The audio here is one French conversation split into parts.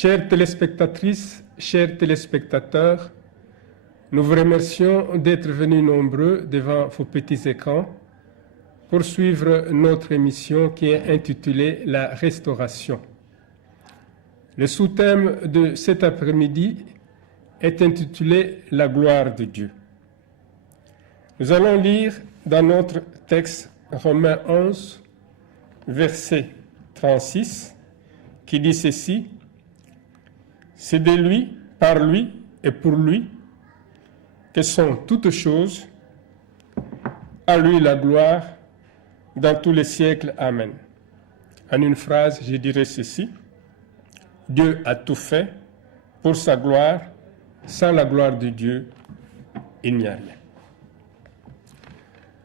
Chères téléspectatrices, chers téléspectateurs, nous vous remercions d'être venus nombreux devant vos petits écrans pour suivre notre émission qui est intitulée « La Restauration ». Le sous-thème de cet après-midi est intitulé « La gloire de Dieu ». Nous allons lire dans notre texte Romains 11, verset 36, qui dit ceci: « C'est de lui, par lui et pour lui que sont toutes choses, à lui la gloire dans tous les siècles. Amen. » En une phrase, je dirais ceci: Dieu a tout fait pour sa gloire. Sans la gloire de Dieu, il n'y a rien.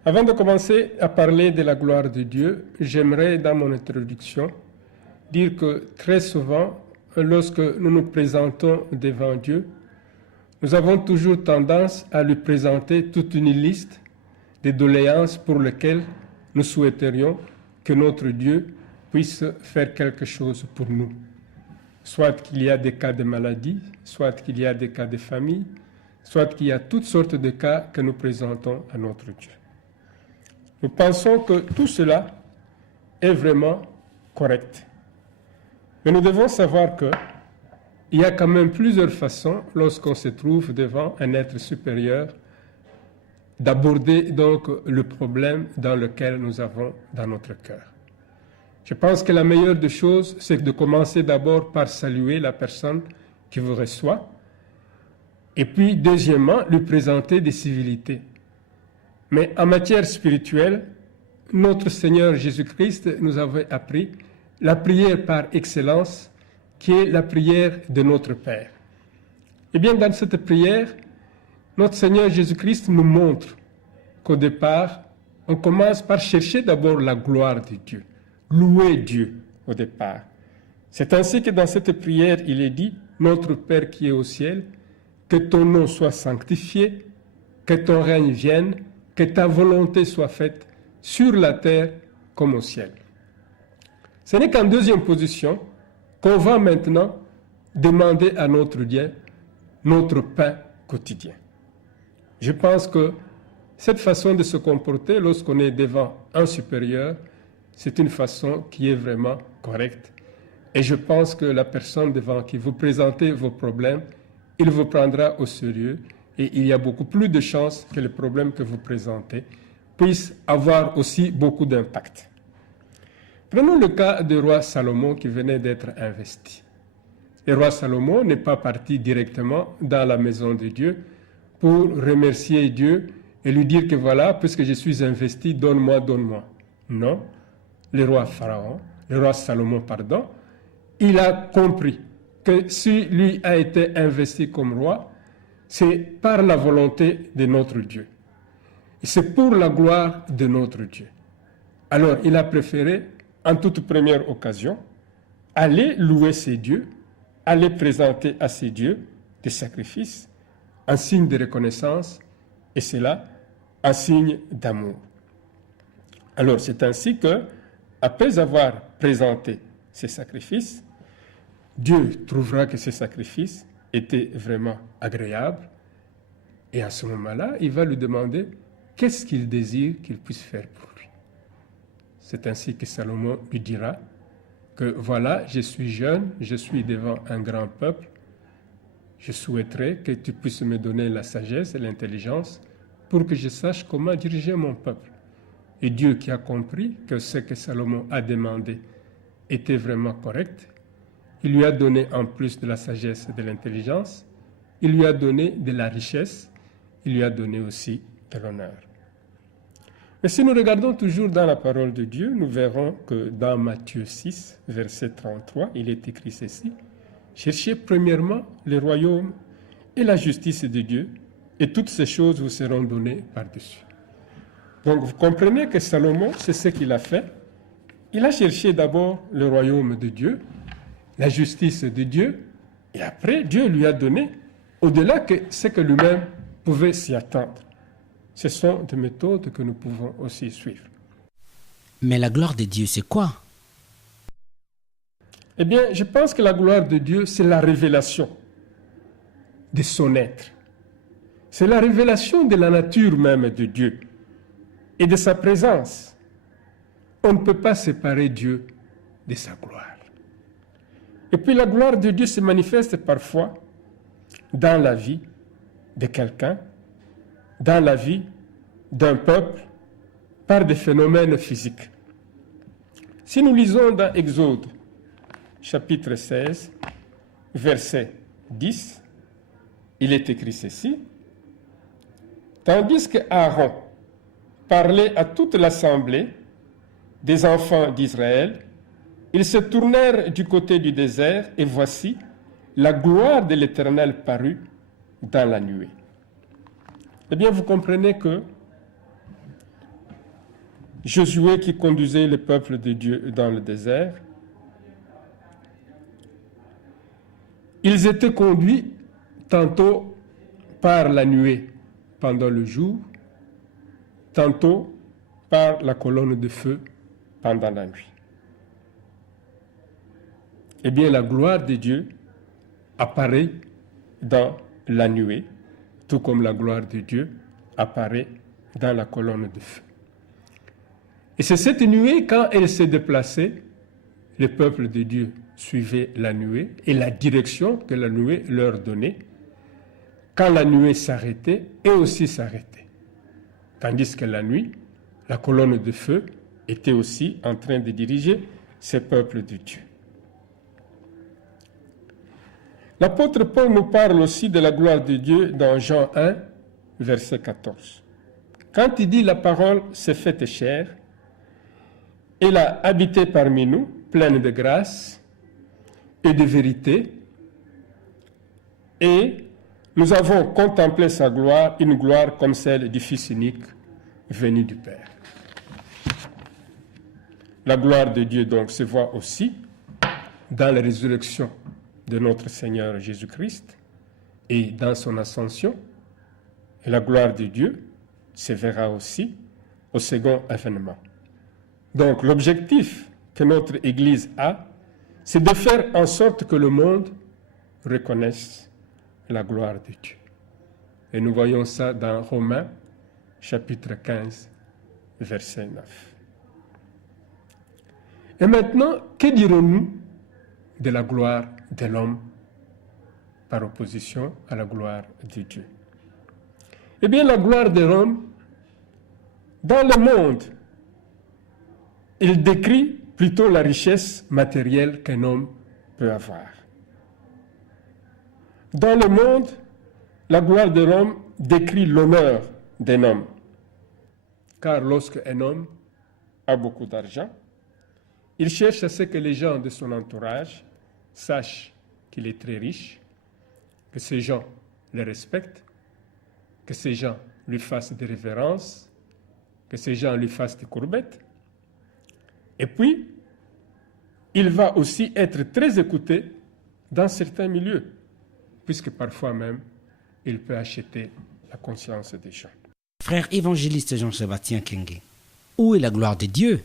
Avant de commencer à parler de la gloire de Dieu, j'aimerais, dans mon introduction, dire que très souvent, lorsque nous nous présentons devant Dieu, nous avons toujours tendance à lui présenter toute une liste de doléances pour lesquelles nous souhaiterions que notre Dieu puisse faire quelque chose pour nous. Soit qu'il y a des cas de maladie, soit qu'il y a des cas de famille, soit qu'il y a toutes sortes de cas que nous présentons à notre Dieu. Nous pensons que tout cela est vraiment correct. Mais nous devons savoir qu'il y a quand même plusieurs façons, lorsqu'on se trouve devant un être supérieur, d'aborder donc le problème dans lequel nous avons dans notre cœur. Je pense que la meilleure des choses, c'est de commencer d'abord par saluer la personne qui vous reçoit, et puis deuxièmement, lui présenter des civilités. Mais en matière spirituelle, notre Seigneur Jésus-Christ nous avait appris la prière par excellence, qui est la prière de notre Père. Et bien, dans cette prière, notre Seigneur Jésus-Christ nous montre qu'au départ, on commence par chercher d'abord la gloire de Dieu, louer Dieu au départ. C'est ainsi que dans cette prière, il est dit: Notre Père qui est au ciel, que ton nom soit sanctifié, que ton règne vienne, que ta volonté soit faite sur la terre comme au ciel. Ce n'est qu'en deuxième position qu'on va maintenant demander à notre Dieu notre pain quotidien. Je pense que cette façon de se comporter lorsqu'on est devant un supérieur, c'est une façon qui est vraiment correcte. Et je pense que la personne devant qui vous présentez vos problèmes, il vous prendra au sérieux et il y a beaucoup plus de chances que les problèmes que vous présentez puissent avoir aussi beaucoup d'impact. Prenons le cas du roi Salomon qui venait d'être investi. Le roi Salomon n'est pas parti directement dans la maison de Dieu pour remercier Dieu et lui dire que voilà, puisque je suis investi, donne-moi, donne-moi. Non, le roi Salomon, il a compris que si lui a été investi comme roi, c'est par la volonté de notre Dieu. Et c'est pour la gloire de notre Dieu. Alors, il a préféré, en toute première occasion, aller louer ses dieux, aller présenter à ses dieux des sacrifices, un signe de reconnaissance, et cela, un signe d'amour. Alors, c'est ainsi que, après avoir présenté ces sacrifices, Dieu trouvera que ces sacrifices étaient vraiment agréables, et à ce moment-là, il va lui demander qu'est-ce qu'il désire qu'il puisse faire pour lui. C'est ainsi que Salomon lui dira que voilà, je suis jeune, je suis devant un grand peuple, je souhaiterais que tu puisses me donner la sagesse et l'intelligence pour que je sache comment diriger mon peuple. Et Dieu qui a compris que ce que Salomon a demandé était vraiment correct, il lui a donné en plus de la sagesse et de l'intelligence, il lui a donné de la richesse, il lui a donné aussi de l'honneur. Mais si nous regardons toujours dans la parole de Dieu, nous verrons que dans Matthieu 6, verset 33, il est écrit ceci: « Cherchez premièrement le royaume et la justice de Dieu, et toutes ces choses vous seront données par-dessus. » Donc vous comprenez que Salomon, c'est ce qu'il a fait. Il a cherché d'abord le royaume de Dieu, la justice de Dieu, et après Dieu lui a donné au-delà de ce que lui-même pouvait s'y attendre. Ce sont des méthodes que nous pouvons aussi suivre. Mais la gloire de Dieu, c'est quoi? Eh bien, je pense que la gloire de Dieu, c'est la révélation de son être. C'est la révélation de la nature même de Dieu et de sa présence. On ne peut pas séparer Dieu de sa gloire. Et puis la gloire de Dieu se manifeste parfois dans la vie de quelqu'un, dans la vie d'un peuple, par des phénomènes physiques. Si nous lisons dans Exode, chapitre 16, verset 10, il est écrit ceci: tandis que Aaron parlait à toute l'assemblée des enfants d'Israël, ils se tournèrent du côté du désert, et voici, la gloire de l'Éternel parut dans la nuée. Eh bien, vous comprenez que Josué, qui conduisait le peuple de Dieu dans le désert, ils étaient conduits tantôt par la nuée pendant le jour, tantôt par la colonne de feu pendant la nuit. Eh bien, la gloire de Dieu apparaît dans la nuée, tout comme la gloire de Dieu apparaît dans la colonne de feu. Et c'est cette nuée, quand elle s'est déplacée, le peuple de Dieu suivait la nuée et la direction que la nuée leur donnait. Quand la nuée s'arrêtait, eux aussi s'arrêtaient. Tandis que la nuit, la colonne de feu était aussi en train de diriger ce peuple de Dieu. L'apôtre Paul nous parle aussi de la gloire de Dieu dans Jean 1, verset 14. Quand il dit « La parole s'est faite chair, elle a habité parmi nous, pleine de grâce et de vérité, et nous avons contemplé sa gloire, une gloire comme celle du Fils unique venu du Père. » La gloire de Dieu donc se voit aussi dans la résurrection de notre Seigneur Jésus-Christ et dans son ascension. Et la gloire de Dieu se verra aussi au second avènement. Donc l'objectif que notre Église a, c'est de faire en sorte que le monde reconnaisse la gloire de Dieu. Et nous voyons ça dans Romains, chapitre 15, verset 9. Et maintenant, que dirons-nous de la gloire de l'homme par opposition à la gloire de Dieu? Eh bien, la gloire de l'homme, dans le monde, il décrit plutôt la richesse matérielle qu'un homme peut avoir. Dans le monde, la gloire de l'homme décrit l'honneur d'un homme. Car lorsque un homme a beaucoup d'argent, il cherche à ce que les gens de son entourage sachent qu'il est très riche, que ces gens le respectent, que ces gens lui fassent des révérences, que ces gens lui fassent des courbettes. Et puis, il va aussi être très écouté dans certains milieux, puisque parfois même, il peut acheter la conscience des gens. Frère évangéliste Jean-Sébastien Kenge, où est la gloire de Dieu?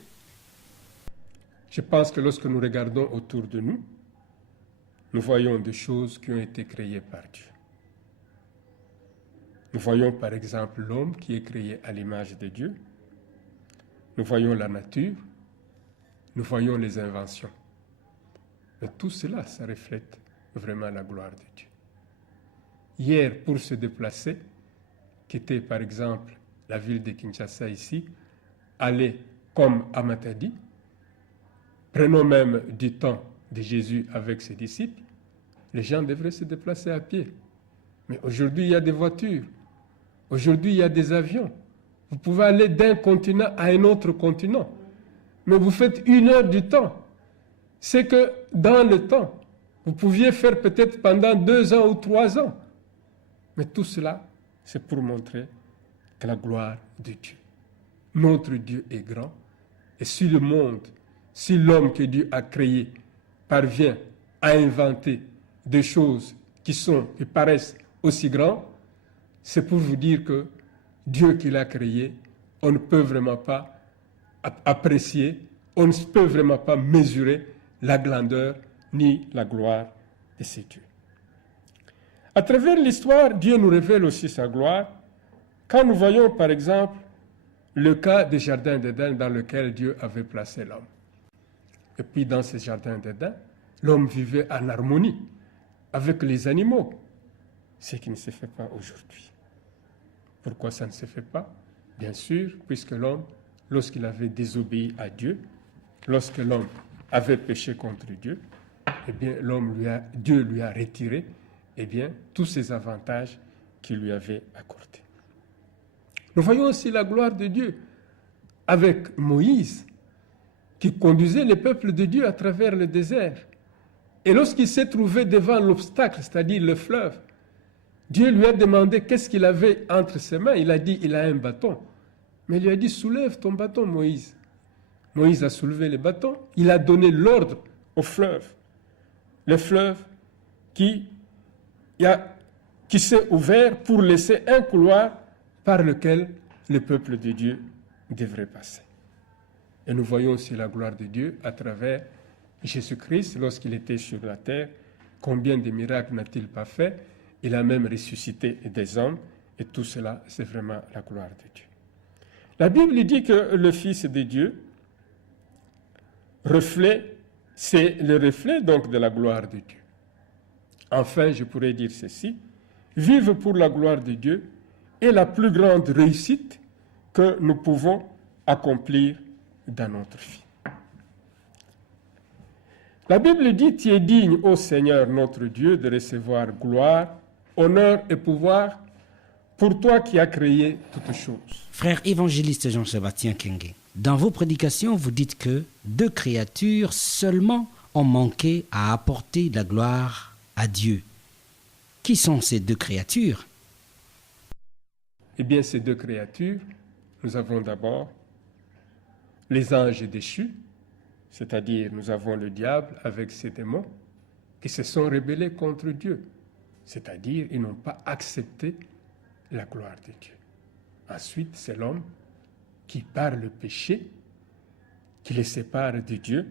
Je pense que lorsque nous regardons autour de nous, nous voyons des choses qui ont été créées par Dieu. Nous voyons par exemple l'homme qui est créé à l'image de Dieu. Nous voyons la nature. Nous voyons les inventions. Mais tout cela, ça reflète vraiment la gloire de Dieu. Hier, pour se déplacer, quitter par exemple la ville de Kinshasa ici, aller comme à Matadi, prenons même du temps de Jésus avec ses disciples, les gens devraient se déplacer à pied. Mais aujourd'hui, il y a des voitures. Aujourd'hui, il y a des avions. Vous pouvez aller d'un continent à un autre continent. Mais vous faites 1 heure du temps. C'est que dans le temps, vous pouviez faire peut-être pendant 2 ans ou 3 ans. Mais tout cela, c'est pour montrer que la gloire de Dieu. Notre Dieu est grand. Et si le monde, si l'homme que Dieu a créé parvient à inventer des choses qui paraissent aussi grandes, c'est pour vous dire que Dieu qui l'a créé, on ne peut vraiment pas apprécier, on ne peut vraiment pas mesurer la grandeur ni la gloire de ces dieux. À travers l'histoire, Dieu nous révèle aussi sa gloire quand nous voyons par exemple le cas des jardins d'Éden dans lequel Dieu avait placé l'homme. Et puis dans ces jardins d'Éden, l'homme vivait en harmonie avec les animaux, ce qui ne se fait pas aujourd'hui. Pourquoi ça ne se fait pas? Bien sûr, puisque l'homme, lorsqu'il avait désobéi à Dieu, lorsque l'homme avait péché contre Dieu, eh bien, Dieu lui a retiré tous ces avantages qu'il lui avait accordés. Nous voyons aussi la gloire de Dieu avec Moïse, qui conduisait le peuple de Dieu à travers le désert. Et lorsqu'il s'est trouvé devant l'obstacle, c'est-à-dire le fleuve, Dieu lui a demandé qu'est-ce qu'il avait entre ses mains. Il a dit, il a un bâton. Mais il lui a dit, soulève ton bâton, Moïse. Moïse a soulevé le bâton. Il a donné l'ordre au fleuve. Le fleuve qui s'est ouvert pour laisser un couloir par lequel le peuple de Dieu devrait passer. Et nous voyons aussi la gloire de Dieu à travers Jésus-Christ lorsqu'il était sur la terre. Combien de miracles n'a-t-il pas fait? Il a même ressuscité des hommes, et tout cela, c'est vraiment la gloire de Dieu. La Bible dit que le Fils de Dieu, c'est le reflet donc de la gloire de Dieu. Enfin, je pourrais dire ceci, vivre pour la gloire de Dieu est la plus grande réussite que nous pouvons accomplir dans notre vie. La Bible dit, tu es digne, ô Seigneur notre Dieu, de recevoir gloire, honneur et pouvoir pour toi qui as créé toutes choses. Frère évangéliste Jean-Sébastien Kenge, dans vos prédications, vous dites que 2 créatures seulement ont manqué à apporter la gloire à Dieu. Qui sont ces 2 créatures? Eh bien, ces 2 créatures, nous avons d'abord les anges déchus, c'est-à-dire nous avons le diable avec ses démons qui se sont rebellés contre Dieu, c'est-à-dire ils n'ont pas accepté la gloire de Dieu. Ensuite, c'est l'homme qui, par le péché, qui les sépare de Dieu,